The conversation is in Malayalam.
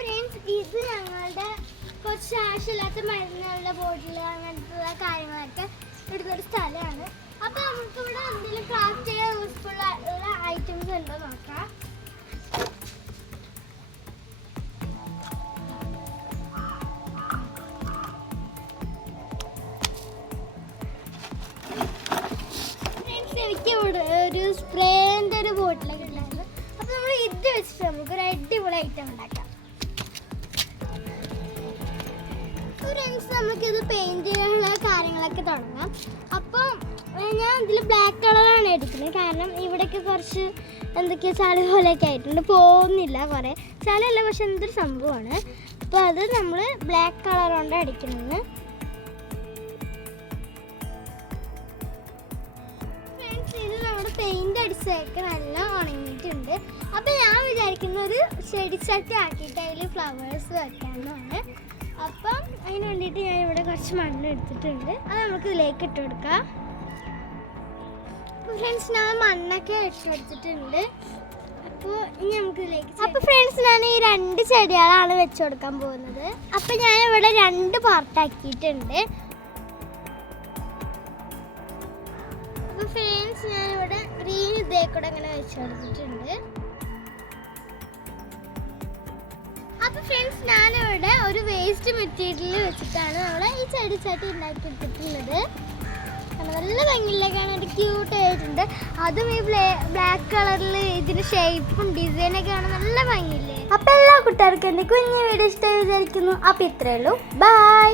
ഫ്രണ്ട്സ് ഇത് ഞങ്ങളുടെ കുറച്ച് ആവശ്യമില്ലാത്ത മരുന്നുള്ള ബോട്ടിൽ അങ്ങനത്തെ കാര്യങ്ങളൊക്കെ ഇടുന്നൊരു സ്ഥലമാണ്. അപ്പോൾ നമുക്ക് ഇവിടെ എന്തെങ്കിലും ക്രാഫ്റ്റ് ചെയ്യാൻ യൂസ്ഫുൾ ആയിട്ടുള്ള ഐറ്റംസ് ഉണ്ടോ നോക്കാം. എനിക്ക് ഇവിടെ ഒരു സ്പ്രേൻ്റെ ഒരു ബോട്ടിലൊക്കെ ഉണ്ടായിരുന്നു. അപ്പോൾ നമ്മൾ ഇത് വെച്ചിട്ട് നമുക്കൊരു അടിപൊളി ഐറ്റം ഉണ്ടാക്കാം. ഫ്രണ്ട്സ് നമുക്കിത് പെയിൻറ് ചെയ്യാനുള്ള കാര്യങ്ങളൊക്കെ തുടങ്ങാം. അപ്പം ഞാൻ ഇതിൽ ബ്ലാക്ക് കളറാണ് എടുക്കുന്നത്. കാരണം ഇവിടെയൊക്കെ കുറച്ച് എന്തൊക്കെയോ ചളി പോലെയൊക്കെ ആയിട്ടുണ്ട്, പോകുന്നില്ല കുറേ ചളിയല്ല, പക്ഷെ എന്തൊരു സംഭവമാണ്. അപ്പോൾ അത് നമ്മൾ ബ്ലാക്ക് കളർ കൊണ്ട് അടിക്കുന്നത്. പെയിന്റ് അടിച്ചൊക്കെ നല്ല ഉണങ്ങിയിട്ടുണ്ട്. അപ്പം ഞാൻ വിചാരിക്കുന്ന ഒരു ചെടിച്ചട്ടി ആക്കിയിട്ട് അതിൽ ഫ്ലവേഴ്സ് വെക്കാമെന്നാണ്. അപ്പം അതിന് വേണ്ടിയിട്ട് ഞാൻ ഇവിടെ കുറച്ച് മണ്ണ് എടുത്തിട്ടുണ്ട്. അത് നമുക്ക് ഇതിലേക്ക് ഇട്ട് കൊടുക്കാം. ഫ്രണ്ട്സ് ഞാൻ മണ്ണൊക്കെ ഇട്ടെടുത്തിട്ടുണ്ട്. അപ്പോൾ ഇനി നമുക്ക് ഇതിലേക്ക് അപ്പോൾ ഫ്രണ്ട്സ് ഞാൻ ഈ 2 ചെടികളാണ് വെച്ച് കൊടുക്കാൻ പോകുന്നത്. അപ്പം ഞാനിവിടെ 2 പാർട്ടാക്കിയിട്ടുണ്ട്. ഫ്രണ്ട്സ് ഞാനിവിടെ ഗ്രീൻ ഇതേ കൂടെ അങ്ങനെ വെച്ച് കൊടുത്തിട്ടുണ്ട്. അപ്പോൾ ഫ്രണ്ട്സ് ഞാനിവിടെ ഒരു വേസ്റ്റ് മെറ്റീരിയൽ വെച്ചിട്ടാണ് നമ്മൾ ഈ ചെടിച്ചട്ടി ഉണ്ടാക്കിയെടുത്തിട്ടുള്ളത്. നല്ല ഭംഗിയിലേക്കാണ്, ഒരു ക്യൂട്ട് ആയിട്ടുണ്ട്. അതും ഈ ബ്ലാക്ക് കളറിൽ ഇതിന് ഷേപ്പും ഡിസൈനൊക്കെ ആണ് നല്ല ഭംഗിയില്ലേ. അപ്പോൾ എല്ലാ കൂട്ടുകാർക്കും എൻ്റെ കുഞ്ഞു വീഡിയോ ഇഷ്ടമായി വിചാരിക്കുന്നു. അപ്പോൾ ഇത്രയേ ഉള്ളൂ. ബൈ.